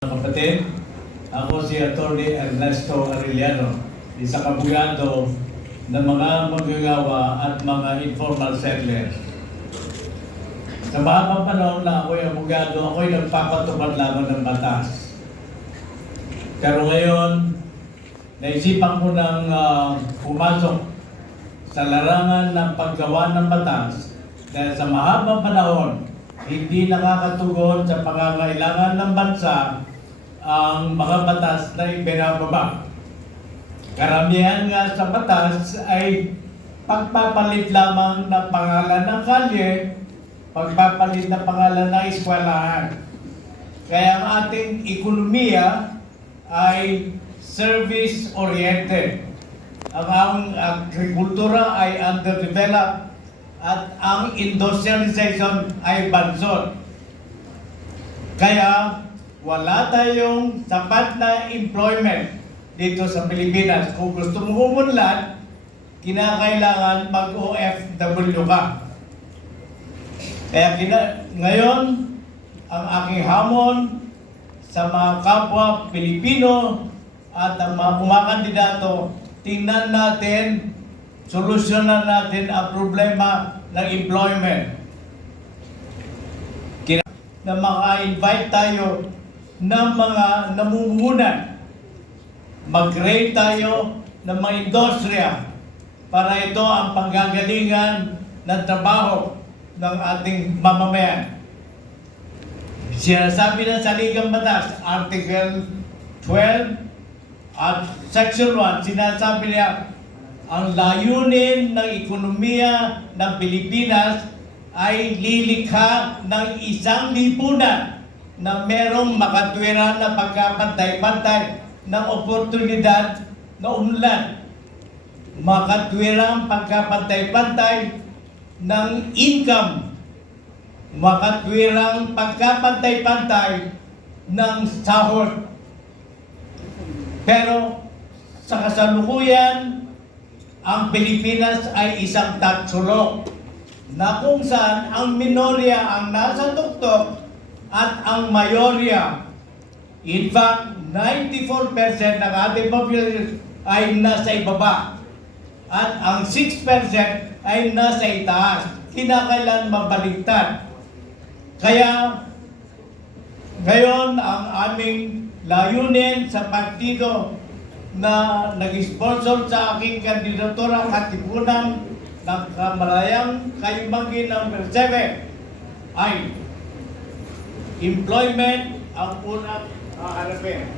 Kapatid, ako si Atty. Ernesto Arellano, isang abogado ng mga manggagawa at mga informal settlers. Sa mahabang panahon na ako'y abogado, ako'y nagpapatupad lamang ng batas. Pero ngayon, naisipan ko ng pumasok sa larangan ng paggawa ng batas dahil sa mahabang panahon, hindi nakakatugon sa pangangailangan ng bansa ang mga batas na ibinababa. Karamihan nga sa batas ay pagpapalit lamang ng pangalan ng kalye, pagpapalit ng pangalan ng eskwelahan. Kaya ang ating ekonomiya ay service-oriented. Ang agrikultura ay underdeveloped at ang industrialization ay bansot. Kaya wala tayong sapat na employment dito sa Pilipinas. Kung gusto mo umunlad, kinakailangan mag-OFW ka. Kaya ngayon, ang aking hamon sa mga kapwa Pilipino at ang mga kumakandidato, tingnan natin, solusyonan natin ang problema ng employment. Na maka-invite tayo ng mga namumuhunan. Mag-create tayo ng mga industriya para ito ang panggagalingan ng trabaho ng ating mamamayan. Sinasabi ng Saligang Batas, Article 12 at Section 1, sinasabi niya, ang layunin ng ekonomiya ng Pilipinas ay lilikha ng isang lipunan na merong makatwiran na pagkapantay-pantay ng oportunidad na unlad. Makatwirang pagkapantay-pantay ng income. Makatwirang pagkapantay-pantay ng sahod. Pero sa kasalukuyan, ang Pilipinas ay isang tatsulok na kung saan ang minorya ang nasa tuktok at ang mayorya. In fact, 94% ng ating population ay nasa ibaba at ang 6% ay nasa itaas. Kinakailan mabaligtad. Kaya ngayon ang aming layunin sa partido na nag-sponsor sa aking kandidatura katipunan ng Kamalayang Kayumangin number 7 ay employment ang unang haharapin.